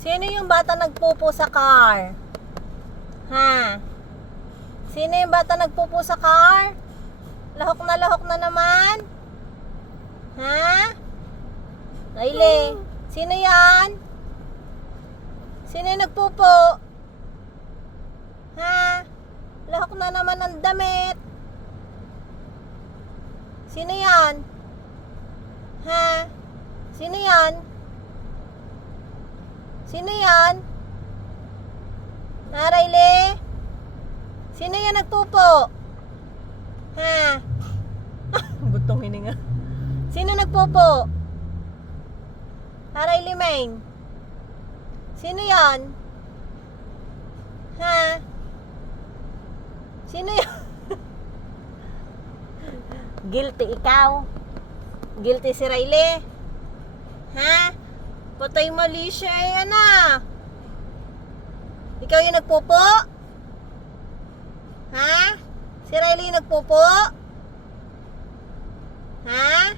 Sino yung bata nagpupo sa car? Ha? Sino yung bata nagpupo sa car? Lahok na naman? Ha? Riley, sino yan? Sino yung nagpupo? Ha? Lahok na naman ang damit. Sino yan? Ha? Sino yan? Sino yan? Ha, Riley? Sino yan nagpupo? Ha? Butong hininga. Sino nagpupo? Ha, Riley Main? Sino yan? Ha? Sino yan? Guilty ikaw? Guilty si Riley? Ha? Patay mali siya eh, ana. Ikaw yung nagpupo? Ha? Si Riley yung nagpupo? Ha?